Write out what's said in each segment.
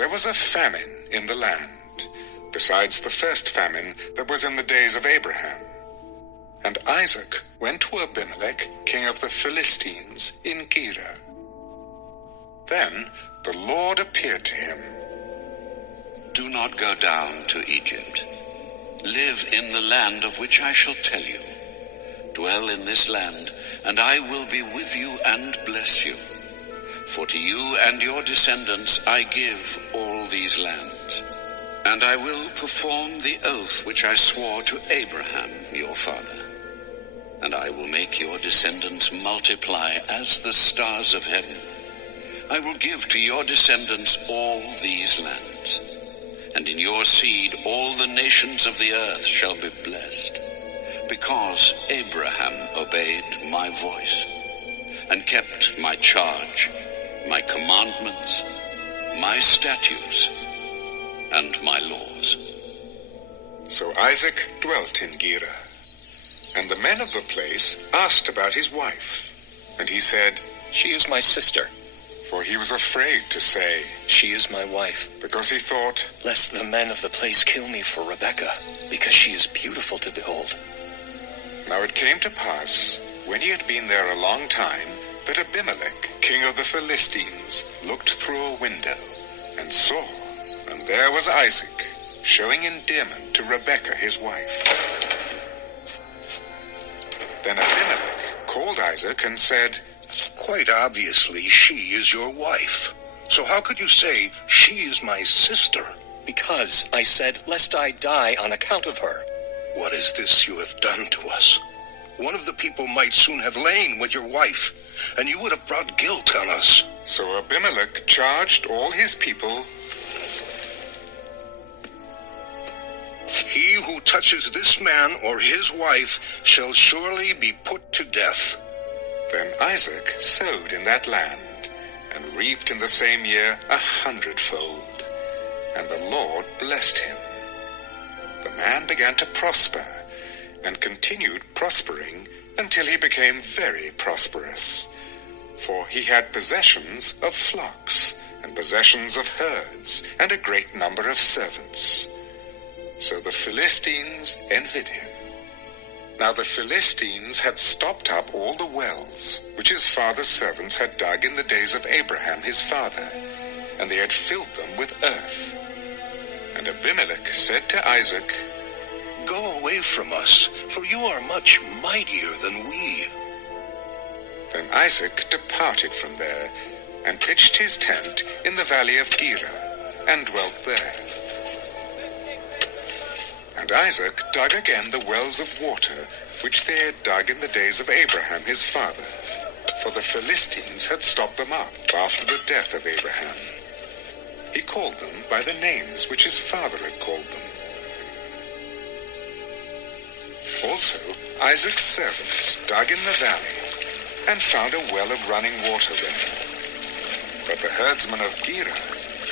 there was a famine in the land, besides the first famine that was in the days of Abraham. And Isaac went to Abimelech, king of the Philistines, in Gerar. Then the Lord appeared to him. Do not go down to Egypt. Live in the land of which I shall tell you. Dwell in this land, and I will be with you and bless you. For to you and your descendants I give all these lands. And I will perform the oath which I swore to Abraham your father. And I will make your descendants multiply as the stars of heaven. I will give to your descendants all these lands, and in your seed all the nations of the earth shall be blessed, because Abraham obeyed my voice, and kept my charge, my commandments, my statutes, and my laws. So Isaac dwelt in Gerar, and the men of the place asked about his wife, and he said, She is my sister. For he was afraid to say, She is my wife, because he thought, lest the men of the place kill me for Rebekah, because she is beautiful to behold. Now it came to pass, when he had been there a long time, that Abimelech, king of the Philistines, looked through a window, and saw, and there was Isaac, showing endearment to Rebekah his wife. Then Abimelech called Isaac and said, Quite obviously she is your wife. So how could you say, she is my sister? Because I said, lest I die on account of her. What is this you have done to us? One of the people might soon have lain with your wife, and you would have brought guilt on us. So Abimelech charged all his people, He who touches this man or his wife shall surely be put to death. Then Isaac sowed in that land, and reaped in the same year 100-fold, and the Lord blessed him. The man began to prosper, and continued prospering until he became very prosperous. For he had possessions of flocks, and possessions of herds, and a great number of servants. So the Philistines envied him. Now the Philistines had stopped up all the wells, which his father's servants had dug in the days of Abraham his father, and they had filled them with earth. And Abimelech said to Isaac, Go away from us, for you are much mightier than we. Then Isaac departed from there, and pitched his tent in the valley of Gerar, and dwelt there. And Isaac dug again the wells of water, which they had dug in the days of Abraham his father, for the Philistines had stopped them up after the death of Abraham. He called them by the names which his father had called them. Also Isaac's servants dug in the valley, and found a well of running water there. But the herdsmen of Gerar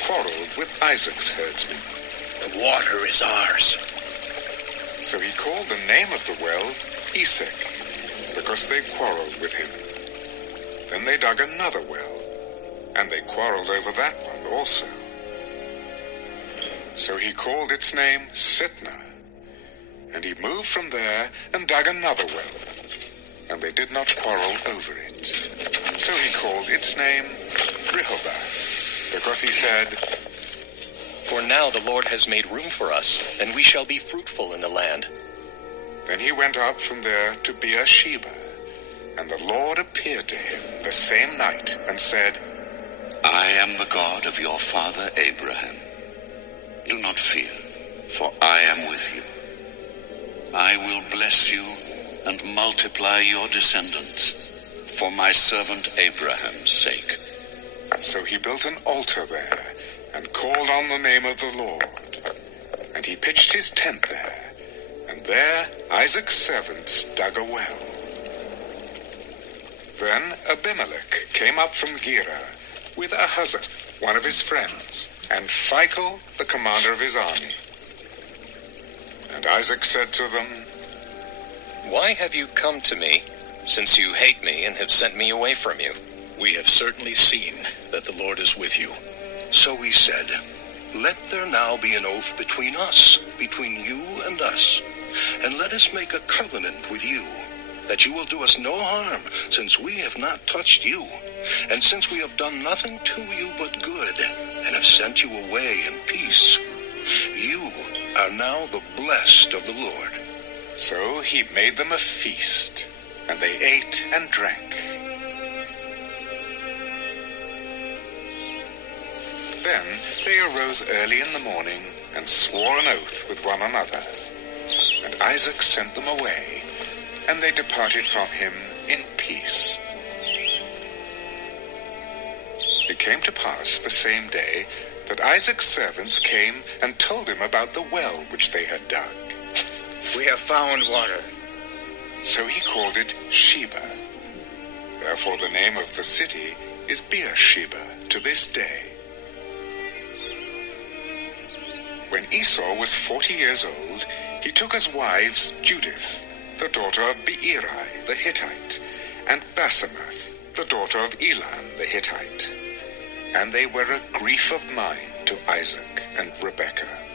quarreled with Isaac's herdsmen. The water is ours. So he called the name of the well Esek, because they quarreled with him. Then they dug another well, and they quarreled over that one also. So he called its name Sitnah. And he moved from there and dug another well, and they did not quarrel over it. So he called its name Rehoboth, because he said, For now the Lord has made room for us, and we shall be fruitful in the land. Then he went up from there to Beersheba, and the Lord appeared to him the same night, and said, I am the God of your father Abraham. Do not fear, for I am with you. I will bless you and multiply your descendants for my servant Abraham's sake. So he built an altar there, and called on the name of the Lord. And he pitched his tent there, and there Isaac's servants dug a well. Then Abimelech came up from Gerar with Ahuzzath, one of his friends, and Phicol, the commander of his army. And Isaac said to them, Why have you come to me, since you hate me and have sent me away from you? We have certainly seen that the Lord is with you. So we said, Let there now be an oath between us, between you and us, and let us make a covenant with you, that you will do us no harm, since we have not touched you, and since we have done nothing to you but good, and have sent you away in peace. You are now the blessed of the Lord. So he made them a feast, and they ate and drank. Then they arose early in the morning and swore an oath with one another. And Isaac sent them away, and they departed from him in peace. It came to pass the same day that Isaac's servants came and told him about the well which they had dug. We have found water. So he called it Sheba. Therefore the name of the city is Beersheba to this day. When Esau was 40 years old, he took as wives Judith, the daughter of Beeri the Hittite, and Basemath, the daughter of Elon the Hittite. And they were a grief of mind to Isaac and Rebekah.